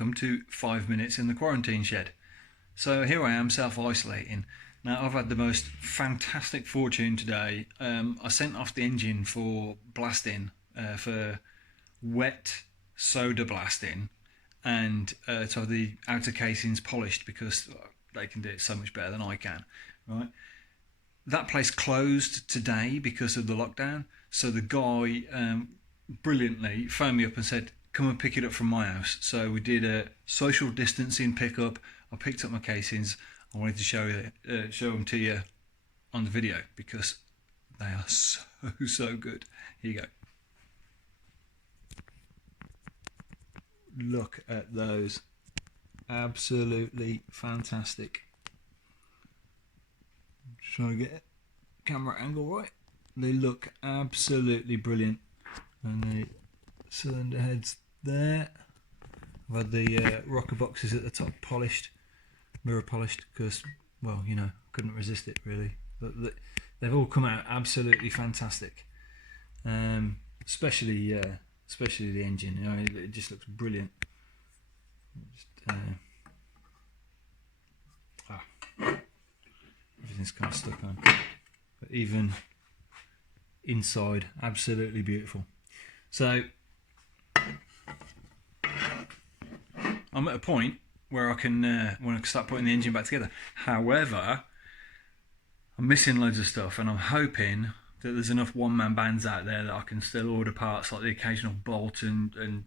welcome to 5 minutes in the quarantine shed. So here I am self-isolating. Now I've had the most fantastic fortune today. I sent off the engine for blasting, for wet soda blasting, and to have the outer casings polished because they can do it so much better than I can, right? That place closed today because of the lockdown, so the guy brilliantly phoned me up and said, come and pick it up from my house. So we did a social distancing pickup. I picked up my casings. I wanted to show them to you on the video because they are so good. Here you go. Look at those. Absolutely fantastic. Just trying to get camera angle right. They look absolutely brilliant. And the cylinder heads there. I've had the rocker boxes at the top polished, mirror polished, because, well, you know, couldn't resist it really. But they've all come out absolutely fantastic. Especially the engine. You know, it just looks brilliant. Everything's kind of stuck on, but even inside, absolutely beautiful. So I'm at a point where I can start putting the engine back together. However, I'm missing loads of stuff, and I'm hoping that there's enough one-man bands out there that I can still order parts like the occasional bolt and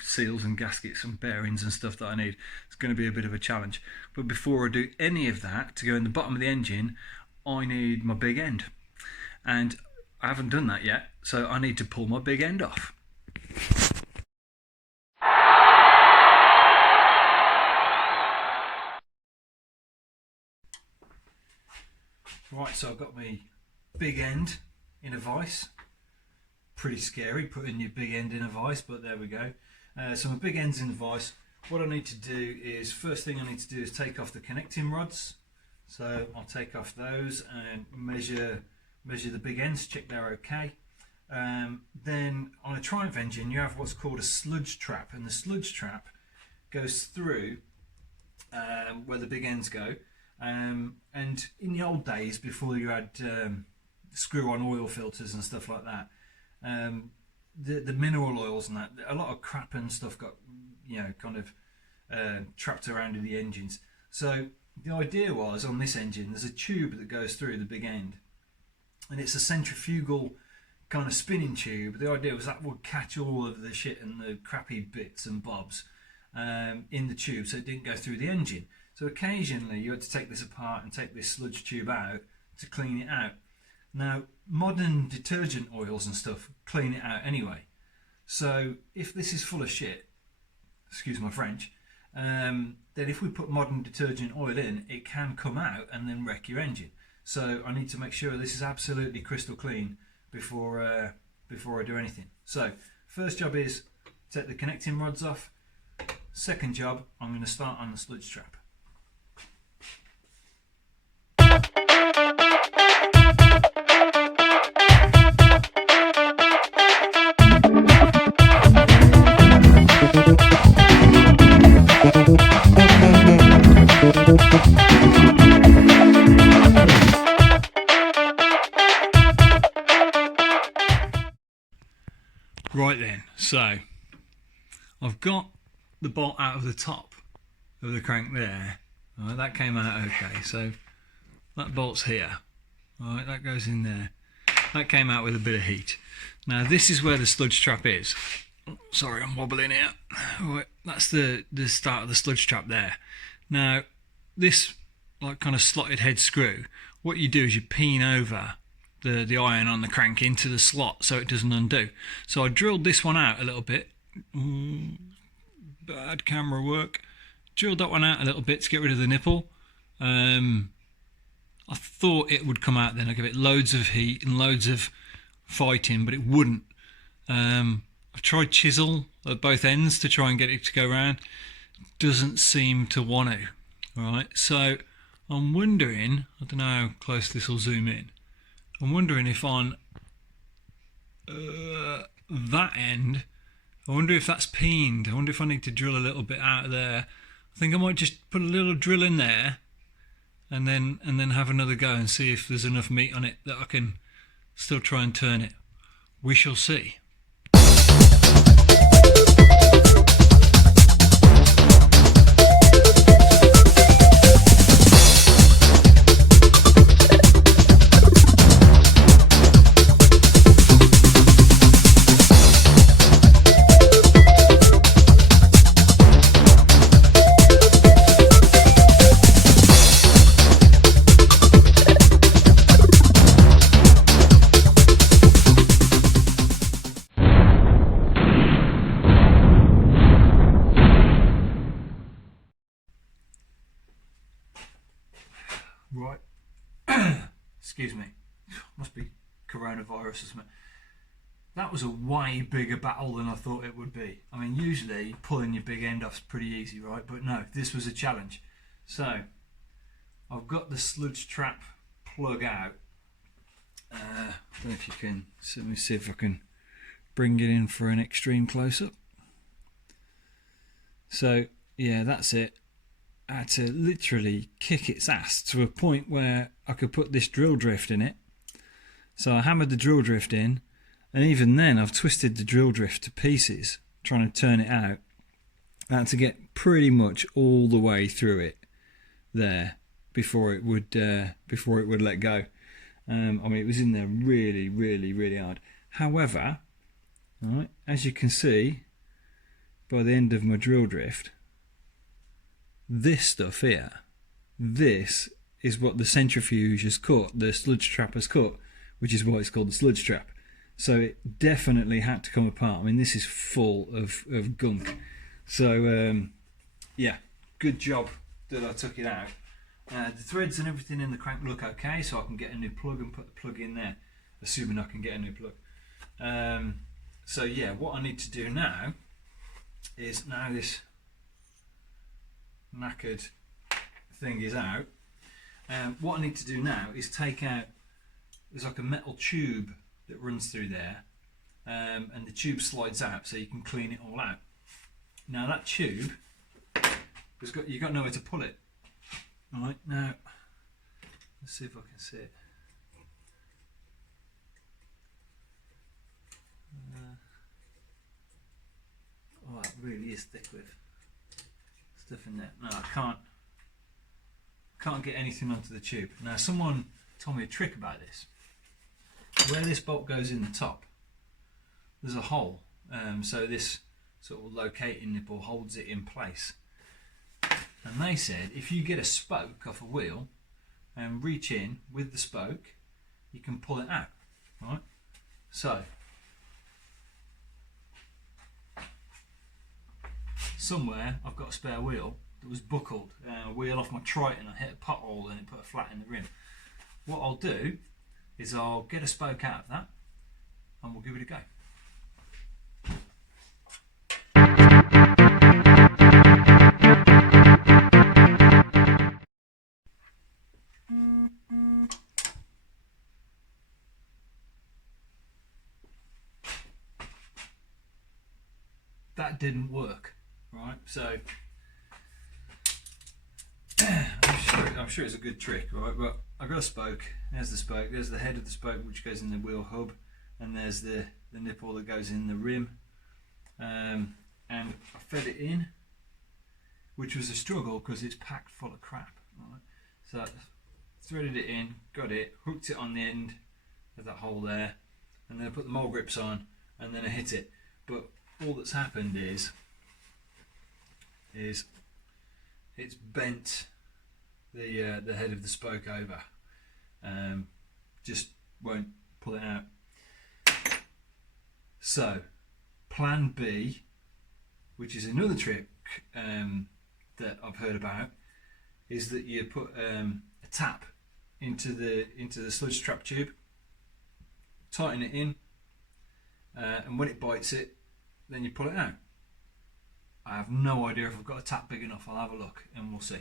seals and gaskets and bearings and stuff that I need. It's going to be a bit of a challenge. But before I do any of that, to go in the bottom of the engine, I need my big end. And I haven't done that yet, so I need to pull my big end off. Right, so I've got my big end in a vise. Pretty scary putting your big end in a vise, but there we go. So my big end's in the vise. What I need to do is, first thing I need to do is take off the connecting rods. So I'll take off those and measure the big ends, check they're okay. Then on a Triumph engine you have what's called a sludge trap, and the sludge trap goes through where the big ends go. And in the old days, before you had screw-on oil filters and stuff like that, the mineral oils and that, a lot of crap and stuff got, you know, kind of trapped around in the engines. So the idea was, on this engine there's a tube that goes through the big end, and it's a centrifugal kind of spinning tube. The idea was that would catch all of the shit and the crappy bits and bobs in the tube, so it didn't go through the engine. So occasionally you had to take this apart and take this sludge tube out to clean it out. Now, modern detergent oils and stuff clean it out anyway. So if this is full of shit, excuse my French, then if we put modern detergent oil in, it can come out and then wreck your engine. So I need to make sure this is absolutely crystal clean before I do anything. So first job is take the connecting rods off. Second job, I'm going to start on the sludge trap. Right then, so I've got the bolt out of the top of the crank there. Right, that came out okay, so that bolt's here. Right, that goes in there. That came out with a bit of heat. Now this is where the sludge trap is. Sorry, I'm wobbling here. Right, that's the start of the sludge trap there. Now this like kind of slotted head screw, what you do is you peen over the iron on the crank into the slot so it doesn't undo. So I drilled this one out a little bit. Bad camera work. Drilled that one out a little bit to get rid of the nipple. I thought it would come out then. I give it loads of heat and loads of fighting, but it wouldn't. I've tried chisel at both ends to try and get it to go around. Doesn't seem to want to. Right, so I'm wondering, I don't know how close this will zoom in, I'm wondering if on that end I wonder if that's peened. I wonder if I need to drill a little bit out of there. I think I might just put a little drill in there and then have another go and see if there's enough meat on it that I can still try and turn it. We shall see. Right, excuse me, must be coronavirus or something. That was a way bigger battle than I thought it would be. I mean, usually pulling your big end off is pretty easy, right? But no, this was a challenge. So, I've got the sludge trap plug out. I don't know if you can, let me see if I can bring it in for an extreme close-up. So, yeah, that's it. I had to literally kick its ass to a point where I could put this drill drift in it. So I hammered the drill drift in, and even then I've twisted the drill drift to pieces trying to turn it out. I had to get pretty much all the way through it there before it would let go. I mean, it was in there really, really, really hard. However, right, as you can see by the end of my drill drift, this stuff here, this is what the centrifuge has caught, the sludge trap has caught, which is why it's called the sludge trap. So it definitely had to come apart. I mean, this is full of gunk. So yeah, good job that I took it out. The threads and everything in the crank look okay, so I can get a new plug and put the plug in there, assuming I can get a new plug. So yeah, what I need to do now is, now this knackered thing is out, what I need to do now is take out, there's like a metal tube that runs through there, and the tube slides out so you can clean it all out. Now that tube, you've got nowhere to pull it. Right, now let's see if I can see it. Oh, it really is thick with stuff in there. No, I can't get anything onto the tube. Now someone told me a trick about this. Where this bolt goes in the top, there's a hole, so this sort of locating nipple holds it in place. And they said if you get a spoke off a wheel and reach in with the spoke, you can pull it out. Right? So somewhere I've got a spare wheel that was buckled, a wheel off my Triton. I hit a pothole and it put a flat in the rim. What I'll do is I'll get a spoke out of that and we'll give it a go. That didn't work, right? So I'm sure it's a good trick, right? But I've got a spoke. There's the spoke. There's the head of the spoke which goes in the wheel hub, and there's the nipple that goes in the rim. And I fed it in, which was a struggle because it's packed full of crap. Right? So I threaded it in, got it, hooked it on the end of that hole there, and then I put the mole grips on, and then I hit it. But all that's happened is it's bent the head of the spoke over. Just won't pull it out. So plan B, which is another trick that I've heard about, is that you put a tap into the sludge trap tube, tighten it in, and when it bites it, then you pull it out. I have no idea if I've got a tap big enough. I'll have a look and we'll see.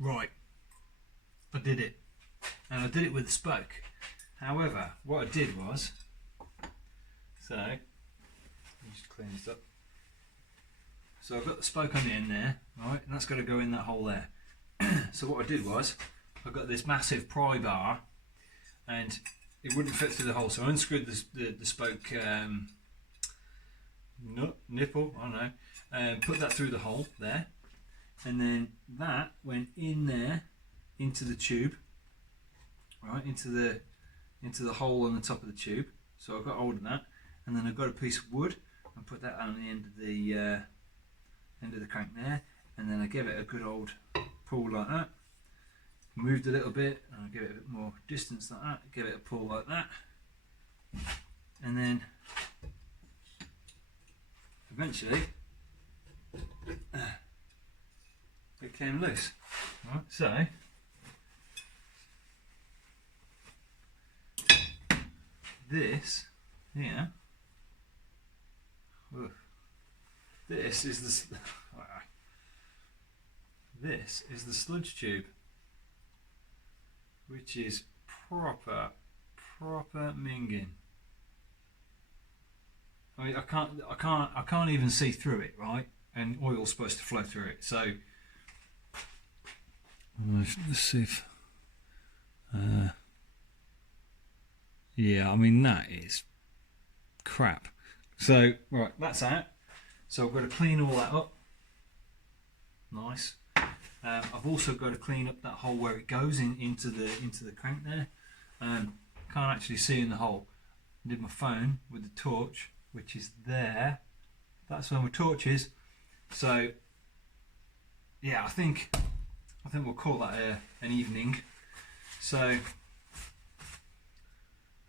Right, I did it, and I did it with the spoke. However, what I did was, so let me just clean this up. So I've got the spoke on the end there, right, and that's got to go in that hole there. So what I did was, I've got this massive pry bar, and it wouldn't fit through the hole, so I unscrewed the spoke nipple, I don't know, and put that through the hole there, and then that went in there into the tube, right, into the hole on the top of the tube. So I got hold of that, and then I got a piece of wood and put that on the end of the crank there, and then I gave it a good old pull like that, moved a little bit, and I give it a bit more distance like that, give it a pull like that, and then eventually it came loose. Right, so this here, this is the sludge tube, which is proper minging. I mean, I can't even see through it, right? And oil's supposed to flow through it. So let's see if, yeah, I mean that is crap. So right, that's out. So I've got to clean all that up. Nice. I've also got to clean up that hole where it goes into the crank there. Can't actually see in the hole. I did my phone with the torch, which is there. That's where my torch is. So yeah, I think we'll call that an evening. So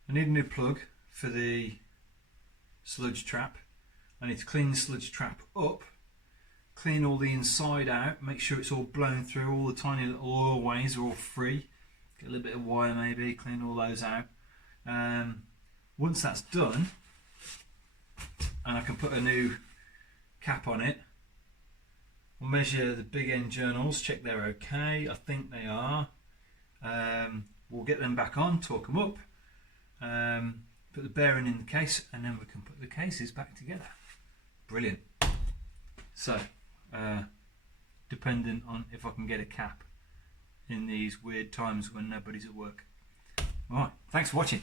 I need a new plug for the sludge trap. I need to clean the sludge trap up, clean all the inside out, make sure it's all blown through, all the tiny little oil ways are all free, get a little bit of wire maybe, clean all those out. Once that's done, and I can put a new cap on it, we'll measure the big end journals, check they're okay. I think they are. We'll get them back on, torque them up, put the bearing in the case, and then we can put the cases back together. Brilliant. So, dependent on if I can get a cap in these weird times when nobody's at work. Alright, thanks for watching.